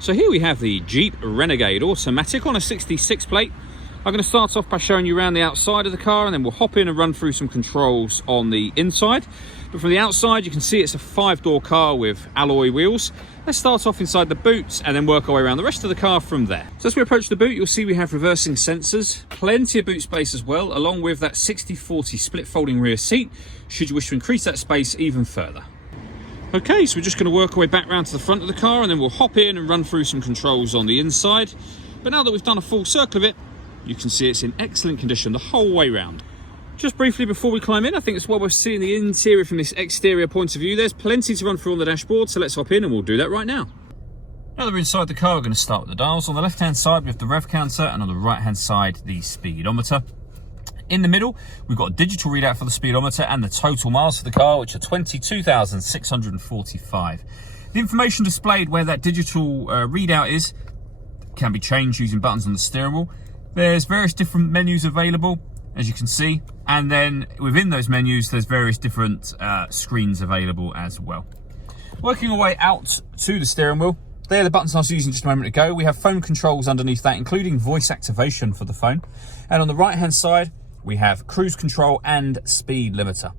So here we have the Jeep Renegade automatic on a 66 plate. I'm going to start off by showing you around the outside of the car, and then we'll hop in and run through some controls on the inside. But from the outside, you can see it's a 5-door car with alloy wheels. Let's start off inside the boot and then work our way around the rest of the car from there. So as we approach the boot, you'll see we have reversing sensors, plenty of boot space as well, along with that 60/40 split folding rear seat, should you wish to increase that space even further. Okay, so we're just going to work our way back round to the front of the car, and then we'll hop in and run through some controls on the inside. But now that we've done a full circle of it, you can see it's in excellent condition the whole way round. Just briefly before we climb in, I think it's while we're seeing the interior from this exterior point of view, there's plenty to run through on the dashboard, so let's hop in and we'll do that right now. Now that we're inside the car, we're going to start with the dials. On the left-hand side, we have the rev counter, and on the right-hand side, the speedometer. In the middle, we've got a digital readout for the speedometer and the total miles for the car, which are 22,645. The information displayed where that digital readout is can be changed using buttons on the steering wheel. There's various different menus available, as you can see, and then within those menus, there's various different screens available as well. Working our way out to the steering wheel, they're the buttons I was using just a moment ago. We have phone controls underneath that, including voice activation for the phone. And on the right-hand side, we have cruise control and speed limiter.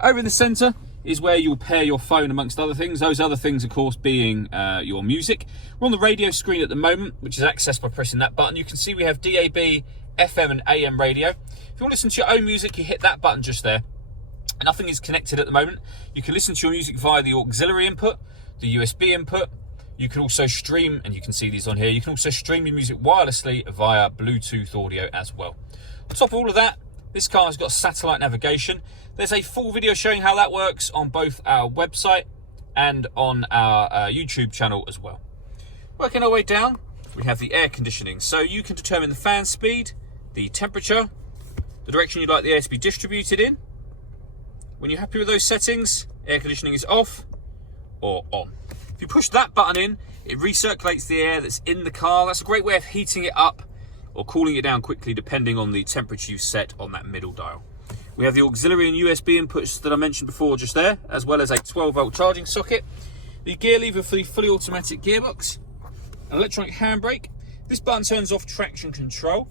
Over in the center is where you'll pair your phone amongst other things. Those other things, of course, being your music. We're on the radio screen at the moment, which is accessed by pressing that button. You can see we have DAB, FM and AM radio. If you want to listen to your own music, you hit that button just there. Nothing is connected at the moment. You can listen to your music via the auxiliary input, the USB input. You can also stream, and you can see these on here, you can also stream your music wirelessly via Bluetooth audio as well. On top of all of that, this car has got satellite navigation. There's a full video showing how that works on both our website and on our YouTube channel as well. Working our way down, we have the air conditioning. So you can determine the fan speed, the temperature, the direction you'd like the air to be distributed in. When you're happy with those settings, air conditioning is off or on. If you push that button in, it recirculates the air that's in the car. That's a great way of heating it up or cooling it down quickly depending on the temperature you set on that middle dial. We have the auxiliary and USB inputs that I mentioned before just there, as well as a 12-volt charging socket. The gear lever for the fully automatic gearbox, an electronic handbrake. This button turns off traction control,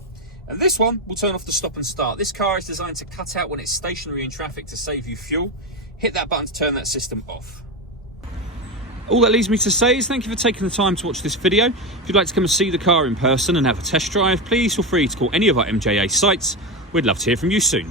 and this one will turn off the stop and start. This car is designed to cut out when it's stationary in traffic to save you fuel. Hit that button to turn that system off. All that leaves me to say is thank you for taking the time to watch this video. If you'd like to come and see the car in person and have a test drive, please feel free to call any of our MJA sites. We'd love to hear from you soon.